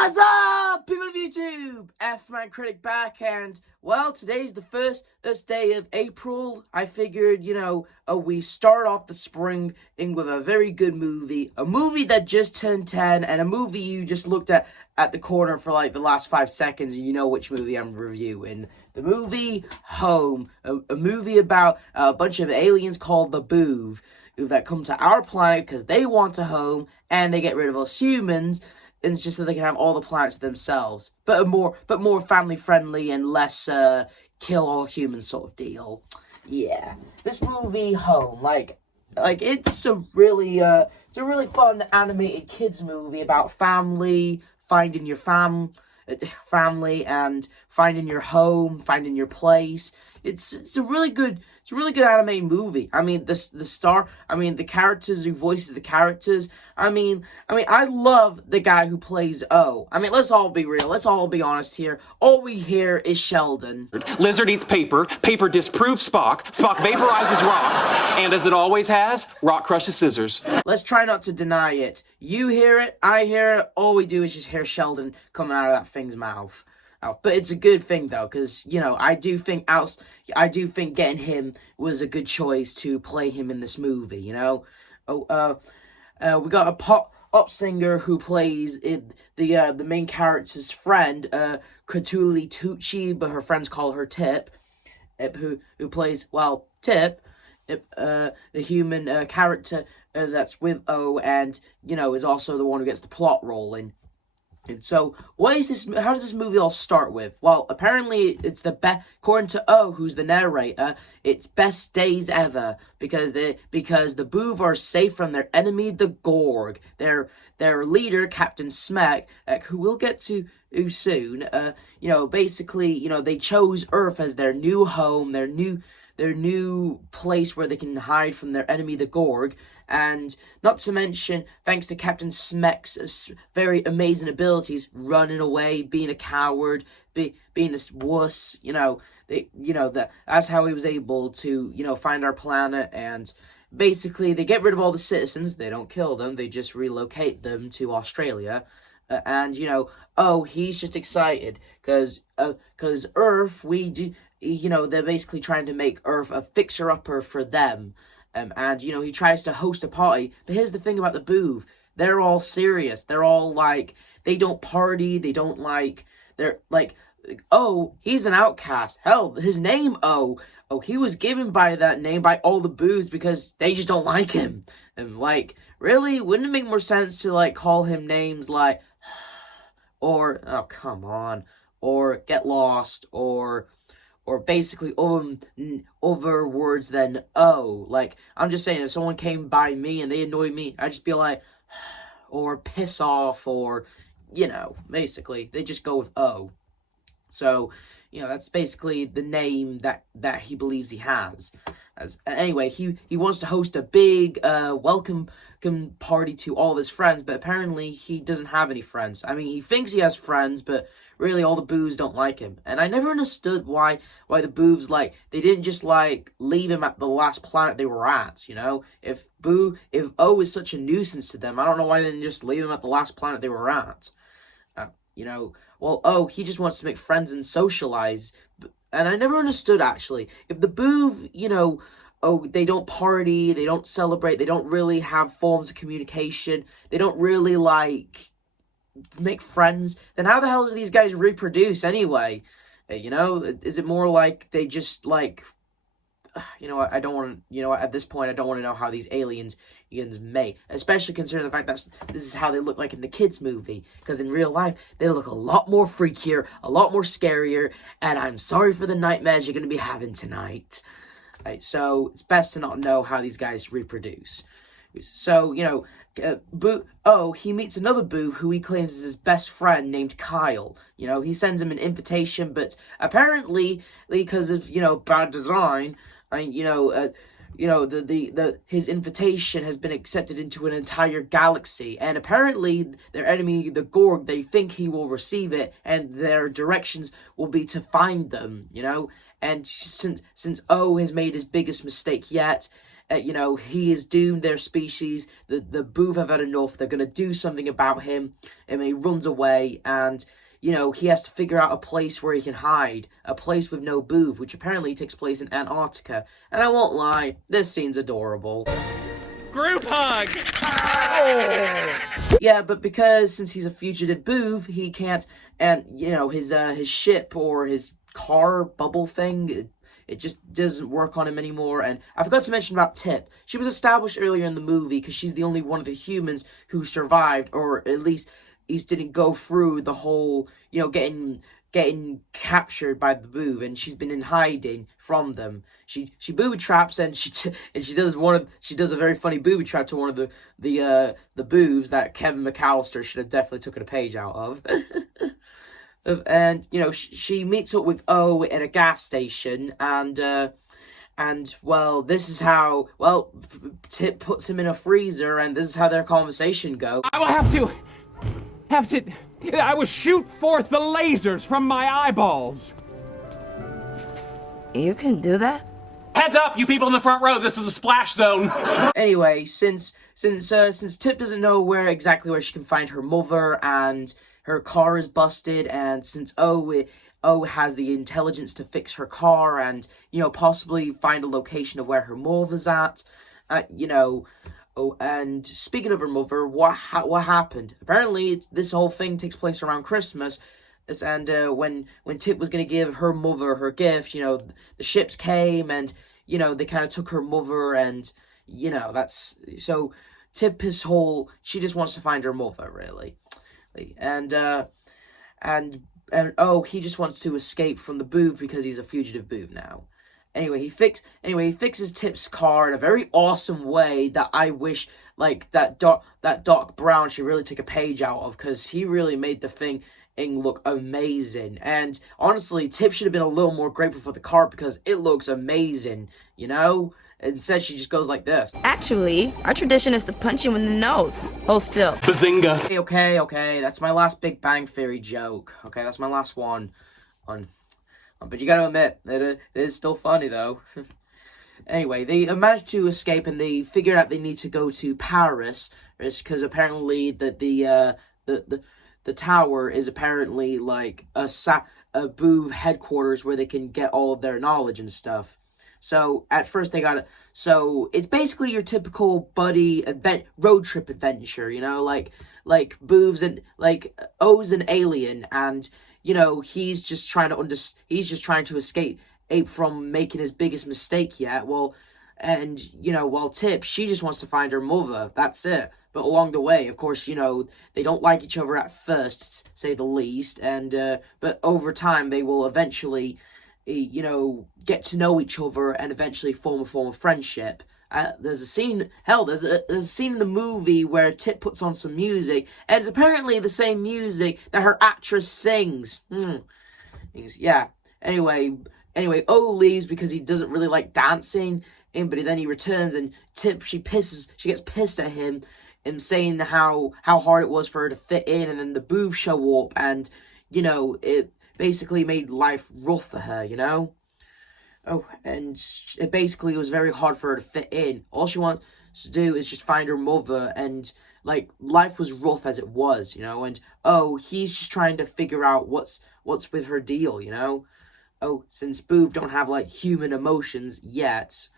What's up, people of YouTube? F-Man Critic back, and, well, today's the first day of April. I figured, we start off the spring with a very good movie. A movie that just turned 10, and a movie you just looked at the corner for, like, the last 5 seconds, and you know which movie I'm reviewing. The movie Home, a movie about a bunch of aliens called the Boov that come to our planet because they want a home, and they get rid of us humans. And it's just so they can have all the planets themselves, but more family friendly and less kill all humans sort of deal. Yeah, this movie Home, like it's a really fun animated kids movie about family, finding your family and finding your home, finding your place. It's a really good animated movie. I mean, the characters who voices the characters. I mean, I love the guy who plays O. I mean, let's all be real. Let's all be honest here. All we hear is Sheldon. Lizard eats paper. Paper disproves Spock. Spock vaporizes rock. And as it always has, rock crushes scissors. Let's try not to deny it. You hear it, I hear it. All we do is just hear Sheldon coming out of that thing's mouth. But it's a good thing though, because I do think getting him was a good choice to play him in this movie. We got a pop singer who plays the main character's friend, Cratuli Tucci, but her friends call her Tip. Who plays Tip, the human character that's with O, and is also the one who gets the plot rolling. And so, what is this? How does this movie all start with? Well, apparently, it's according to O, who's the narrator, it's best days ever because the Boov are safe from their enemy, the Gorg. Their leader, Captain Smek, who we'll get to soon. Basically, they chose Earth as their new home, their new place where they can hide from their enemy, the Gorg. And not to mention, thanks to Captain Smek's very amazing abilities, running away, being a coward, being a wuss, that's how he was able to, find our planet. And basically, they get rid of all the citizens. They don't kill them. They just relocate them to Australia. He's just excited because Earth, they're basically trying to make Earth a fixer-upper for them. He tries to host a party. But here's the thing about the Boov. They're all serious. They're all they don't party. They're like, oh, he's an outcast. Hell, his name, Oh, he was given by that name by all the Boovs because they just don't like him. And really, wouldn't it make more sense to call him names or, oh, come on, or Get Lost, or basically other words than O. I'm just saying, if someone came by me and they annoyed me, I'd just be like, or piss off, or, basically, they just go with O. So, that's basically the name that he believes he has. Anyway, he wants to host a big welcome party to all of his friends, but apparently he doesn't have any friends. I mean, he thinks he has friends, but really all the Boos don't like him. And I never understood why the Boos, they didn't just, leave him at the last planet they were at, If O is such a nuisance to them, I don't know why they didn't just leave him at the last planet they were at. He just wants to make friends and socialize. And I never understood, actually. If the Boov, they don't party, they don't celebrate, they don't really have forms of communication, they don't really, make friends, then how the hell do these guys reproduce anyway? Is it more like they just, I don't want to, at this point, I don't want to know how these aliens mate, especially considering the fact that this is how they look like in the kids' movie, because in real life, they look a lot more freakier, a lot more scarier, and I'm sorry for the nightmares you're going to be having tonight. Right, so it's best to not know how these guys reproduce. So, he meets another Boov who he claims is his best friend named Kyle. He sends him an invitation, but apparently, because of, bad design, his invitation has been accepted into an entire galaxy, and apparently their enemy, the Gorg, they think he will receive it, and their directions will be to find them, and since O has made his biggest mistake yet, you know, he is doomed, their species. The Boov have had enough. They're going to do something about him. And he runs away, and, you know, he has to figure out a place where he can hide. A place with no Boov, which apparently takes place in Antarctica. And I won't lie, this scene's adorable. Group hug! Oh. Yeah, but because since he's a fugitive Boov, he can't, and, you know, his ship or his car bubble thing, it just doesn't work on him anymore. And I forgot to mention about Tip. She was established earlier in the movie because she's the only one of the humans who survived, or at least didn't go through the whole, you know, getting captured by the Boov, and she's been in hiding from them. She booby traps, and she does a very funny booby trap to one of the Boovs that Kevin McAllister should have definitely taken a page out of. And, you know, she meets up with O at a gas station, and well, this is how, well, Tip puts him in a freezer, and this is how their conversation goes. I will have to, I will shoot forth the lasers from my eyeballs. You can do that? Heads up, you people in the front row, this is a splash zone. Anyway, since Tip doesn't know where she can find her mother, and her car is busted, and since O has the intelligence to fix her car and, you know, possibly find a location of where her mother's at, you know. Oh, and speaking of her mother, what happened? Apparently, this whole thing takes place around Christmas, and when Tip was going to give her mother her gift, you know, the ships came, and, you know, they kind of took her mother, and, you know, that's, so Tip she just wants to find her mother, really. And he just wants to escape from the Boov because he's a fugitive Boov now. Anyway, he fixes Tip's car in a very awesome way that I wish, like, that Doc Brown should really take a page out of, because he really made the thing look amazing. And honestly, Tip should have been a little more grateful for the car because it looks amazing, you know? Instead, she just goes like this. Actually, our tradition is to punch you in the nose. Hold still. Bazinga. Okay, that's my last Big Bang Theory joke. Okay, that's my last one. But you gotta admit, it is still funny, though. Anyway, they managed to escape, and they figured out they need to go to Paris, because apparently the tower is apparently like a Boov headquarters where they can get all of their knowledge and stuff. So at first they got it. So it's basically your typical buddy road trip adventure, you know, like Boov's and like O's an alien, and, you know, he's just trying to escape from making his biggest mistake yet. Well, and, you know, while Tip, she just wants to find her mother. That's it. But along the way, of course, you know, they don't like each other at first, to say the least, and but over time they will eventually, you know, get to know each other and eventually form a friendship. There's a scene in the movie where Tip puts on some music, and it's apparently the same music that her actress sings. Yeah. Anyway, O leaves because he doesn't really like dancing, but then he returns, and Tip, she gets pissed at him, and saying how hard it was for her to fit in, and then the Boov show up, and, you know, it basically made life rough for her, you know? Oh, and it basically was very hard for her to fit in. All she wants to do is just find her mother, and, like, life was rough as it was, you know? And, he's just trying to figure out what's with her deal, you know? Since Boov don't have, like, human emotions yet,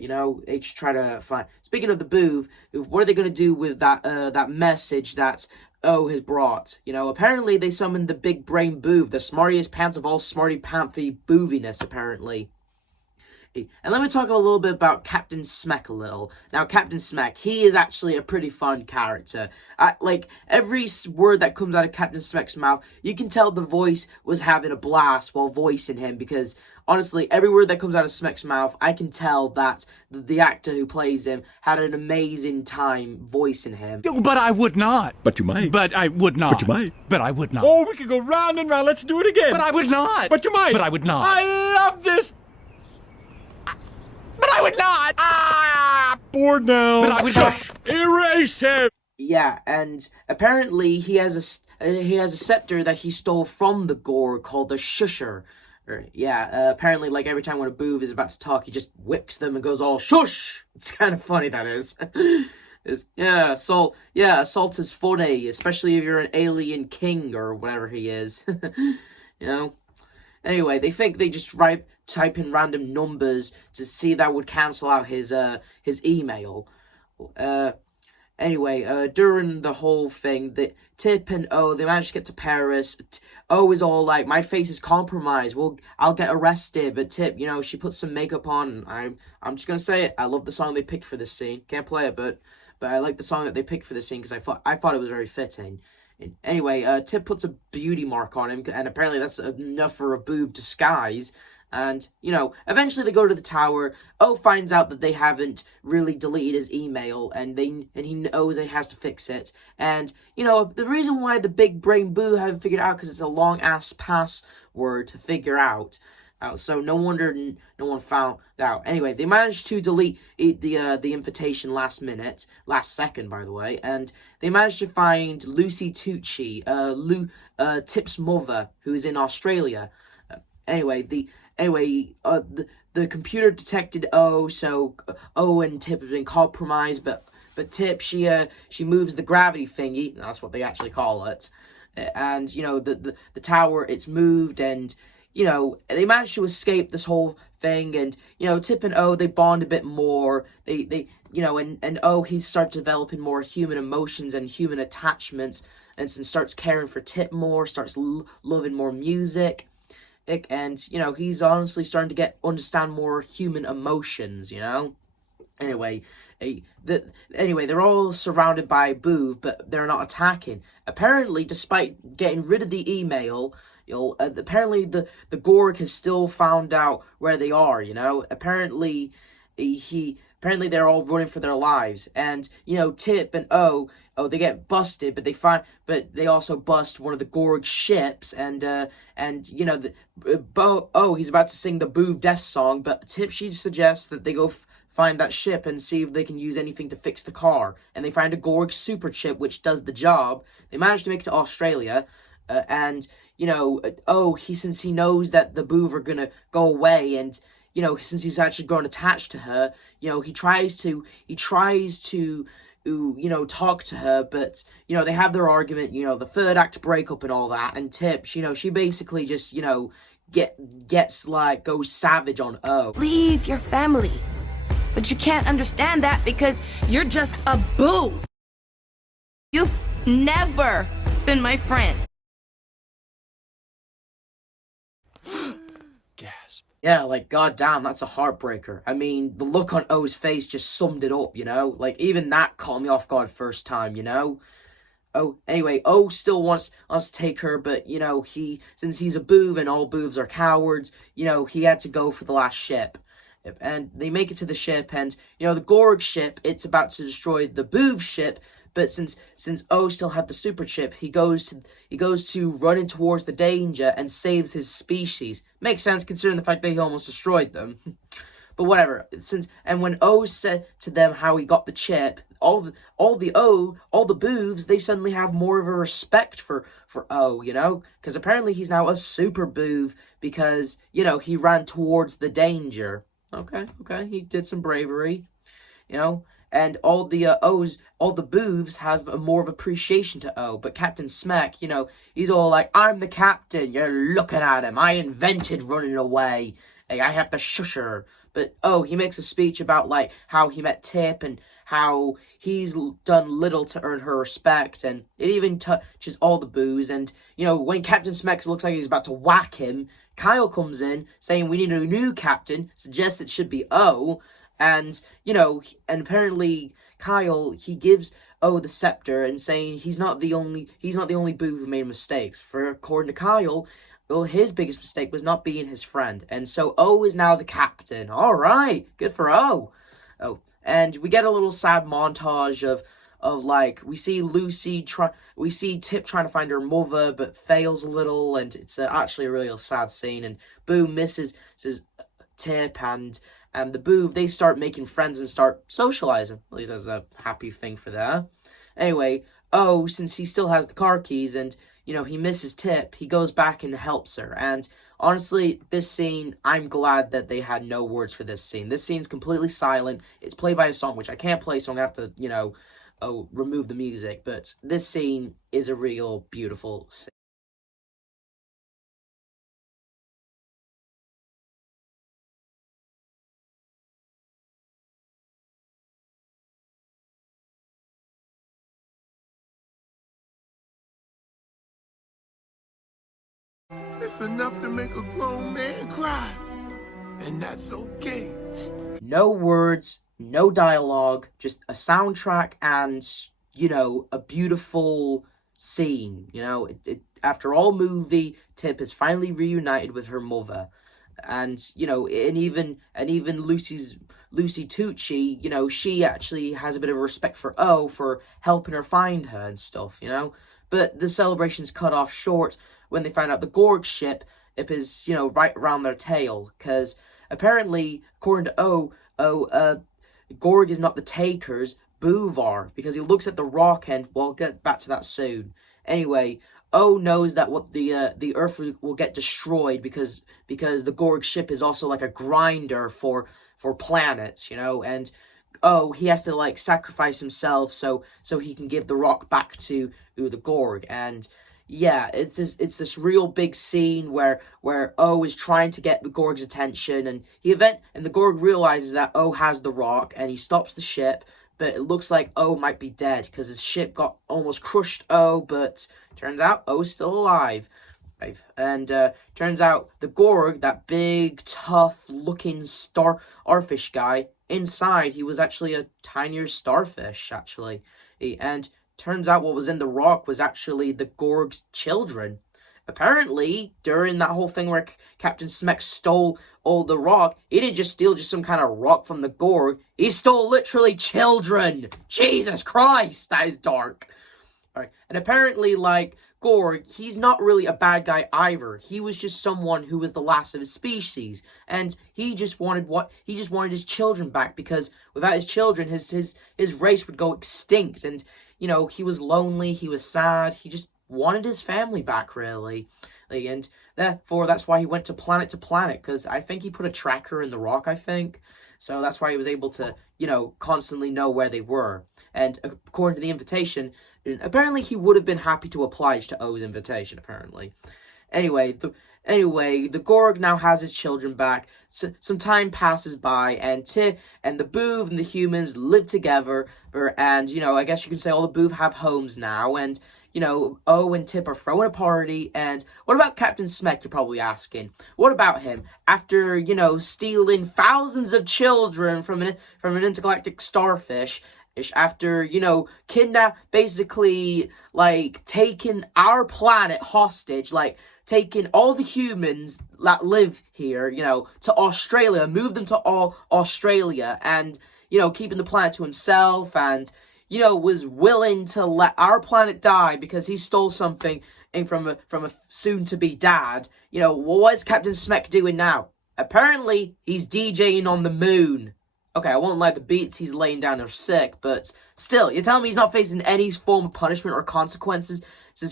you know, they just try to find... Speaking of the Boov, what are they going to do with that message that has brought? You know, apparently they summoned the big brain Boov, the smartiest pants of all smarty panthy booviness, apparently. And let me talk a little bit about Captain Smek a little. Now, Captain Smek, he is actually a pretty fun character. Like, every word that comes out of Captain Smek's mouth, you can tell the voice was having a blast while voicing him, because, honestly, every word that comes out of Smek's mouth, I can tell that the actor who plays him had an amazing time voicing him. But I would not. But you might. But I would not. But you might. But I would not. Oh, we could go round and round. Let's do it again. But I would not. But you might. But I would not. I love this. But I would not. Bored now. But I would not. Erase him. Yeah, and apparently he has a scepter that he stole from the Gore called the Shusher. Apparently, like, every time when a Boov is about to talk, he just whips them and goes all shush. It's kind of funny, that is. Assault is funny, especially if you're an alien king or whatever he is. Anyway, they think they just type in random numbers to see if that would cancel out his email. During the whole thing, Tip and O, they managed to get to Paris. O is all like, my face is compromised. I'll get arrested. But Tip, she puts some makeup on. I'm just gonna say it. I love the song they picked for this scene. Can't play it, but I like the song that they picked for this scene because I thought it was very fitting. Anyway, Tip puts a beauty mark on him, and apparently that's enough for a Boov disguise. And, eventually they go to the tower. O finds out that they haven't really deleted his email, and he knows he has to fix it. And, the reason why the big brain Boov haven't figured it out, because it's a long-ass password to figure out. So no wonder no one found out. Anyway, they managed to delete the invitation last second, by the way, and they managed to find Lucy Tucci, Tip's mother, who's in Australia. The computer detected O, so O and Tip have been compromised, but Tip, she moves the gravity thingy, that's what they actually call it, and, the tower, it's moved, and, they managed to escape this whole thing, and, Tip and O, they bond a bit more, and O, he starts developing more human emotions and human attachments, and starts caring for Tip more, starts loving more music, and, he's honestly starting to understand more human emotions, Anyway, they're all surrounded by Boov, but they're not attacking. Apparently, despite getting rid of the email, apparently the Gorg has still found out where they are, Apparently, apparently they're all running for their lives, and, Tip and O, they get busted, but they also bust one of the Gorg ships, and he's about to sing the Boov death song, but Tip, she suggests that they go find that ship and see if they can use anything to fix the car, and they find a Gorg super chip, which does the job. They manage to make it to Australia, and, since he knows that the Boov are gonna go away, and, since he's actually grown attached to her, he tries to talk to her, but, they have their argument, the third act breakup and all that, and Tip, she basically just, goes savage on O. Leave your family. But you can't understand that because you're just a Boov. You've never been my friend. Gasp. Yeah, like, goddamn, that's a heartbreaker. I mean, the look on O's face just summed it up, Like, even that caught me off guard first time, Oh, anyway, O still wants to take her, but, since he's a Boov and all Boovs are cowards, he had to go for the last ship. And they make it to the ship, and, the Gorg ship, it's about to destroy the Boov ship, but since O still had the super chip, he goes to running towards the danger and saves his species. Makes sense considering the fact that he almost destroyed them. But whatever. When O said to them how he got the chip, all the Boovs, they suddenly have more of a respect for O, because apparently he's now a super Boov because, he ran towards the danger. Okay, he did some bravery, and all the Boovs have more of appreciation to O, but Captain Smack, he's all like, I'm the captain, you're looking at him, I invented running away, hey, I have to shush her, but he makes a speech about, like, how he met Tip, and how he's done little to earn her respect, and it even touches all the Boovs, and, when Captain Smack looks like he's about to whack him, Kyle comes in, saying we need a new captain, suggests it should be O, and, and apparently Kyle, he gives O the scepter, and saying he's not the only Boov who made mistakes, for according to Kyle, well, his biggest mistake was not being his friend, and so O is now the captain. Alright, good for O. And we get a little sad montage of like, we see Tip trying to find her mother, but fails a little, and it's actually a really sad scene, and Boov misses Tip, and the Boov, they start making friends and start socializing, at least that's a happy thing for that. Anyway, since he still has the car keys, and, he misses Tip, he goes back and helps her. And honestly, this scene, I'm glad that they had no words for this scene. This scene's completely silent. It's played by a song, which I can't play, so I'm going to have to, remove the music. But this scene is a real beautiful scene. It's enough to make a grown man cry, and that's okay. No words, no dialogue, just a soundtrack and, a beautiful scene. After all movie, Tip is finally reunited with her mother. And, and even Lucy Tucci, she actually has a bit of respect for O for helping her find her and stuff, But the celebration's cut off short when they find out the Gorg ship is, right around their tail. Because apparently, according to Gorg is not the takers, Boov are. Because he looks at the rock and, well, I'll get back to that soon. Anyway, O knows that the Earth will get destroyed because the Gorg ship is also like a grinder for planets, and he has to sacrifice himself so he can give the rock back to the Gorg. And yeah, it's this real big scene where O is trying to get the Gorg's attention, and the Gorg realizes that O has the rock, and he stops the ship. But it looks like O might be dead because his ship got almost crushed O, but turns out O's still alive. Right? And turns out the Gorg, that big, tough-looking starfish guy, inside he was actually a tinier starfish, actually. And turns out what was in the rock was actually the Gorg's children. Apparently, during that whole thing where Captain Smek stole all the rock, he didn't just steal some kind of rock from the Gorg. He stole literally children. Jesus Christ, that is dark. All right, and apparently, Gorg, he's not really a bad guy either. He was just someone who was the last of his species, and he just wanted his children back, because without his children, his race would go extinct. And he was lonely, he was sad, he just wanted his family back, really. And therefore, that's why he went to planet, because I think he put a tracker in the rock, I think. So that's why he was able to, constantly know where they were. And according to the invitation, apparently he would have been happy to oblige to O's invitation, apparently. Anyway, the Gorg now has his children back. Some time passes by, and the Boov and the humans live together. And, I guess you can say all the Boov have homes now. And, O and Tip are throwing a party. And what about Captain Smek, you're probably asking? What about him? After, stealing thousands of children from an intergalactic starfish, after, basically, taking our planet hostage, taking all the humans that live here, to Australia, move them to Australia, and, keeping the planet to himself, and, was willing to let our planet die because he stole something from a soon-to-be dad. What is Captain Smek doing now? Apparently, he's DJing on the moon. Okay, I won't lie, the beats he's laying down are sick, but still, you're telling me he's not facing any form of punishment or consequences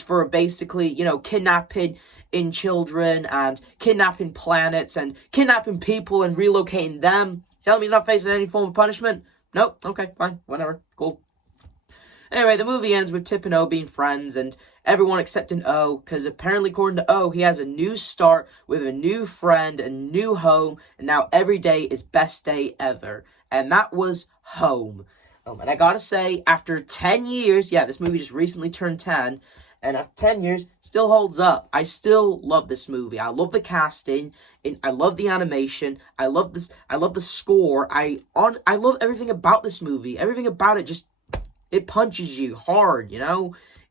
for basically, kidnapping in children and kidnapping planets and kidnapping people and relocating them? You're telling me he's not facing any form of punishment? Nope, okay, fine, whatever, cool. Anyway, the movie ends with Tip and O being friends and everyone accepting O, because apparently, according to O, he has a new start with a new friend, a new home, and now every day is best day ever. And that was home. And I gotta say, after 10 years, yeah, this movie just recently turned 10, and after 10 years, still holds up. I still love this movie. I love the casting, and I love the animation. I love the score. I love everything about this movie. Everything about it just, it punches you hard,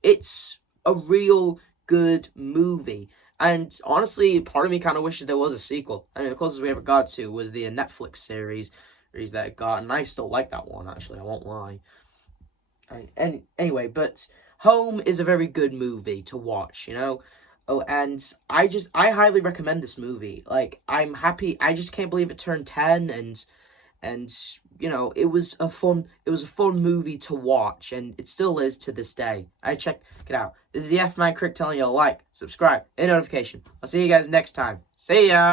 It's a real good movie. And honestly, part of me kind of wishes there was a sequel. I mean, the closest we ever got to was the Netflix series that it got, and I still like that one, actually, I won't lie. Anyway, but Home is a very good movie to watch, Oh, and I highly recommend this movie. I'm happy, I just can't believe it turned 10, And, you know, it was a fun movie to watch, and it still is to this day. Check it out. This is the F-Man Critic telling you to like, subscribe, and notification. I'll see you guys next time. See ya!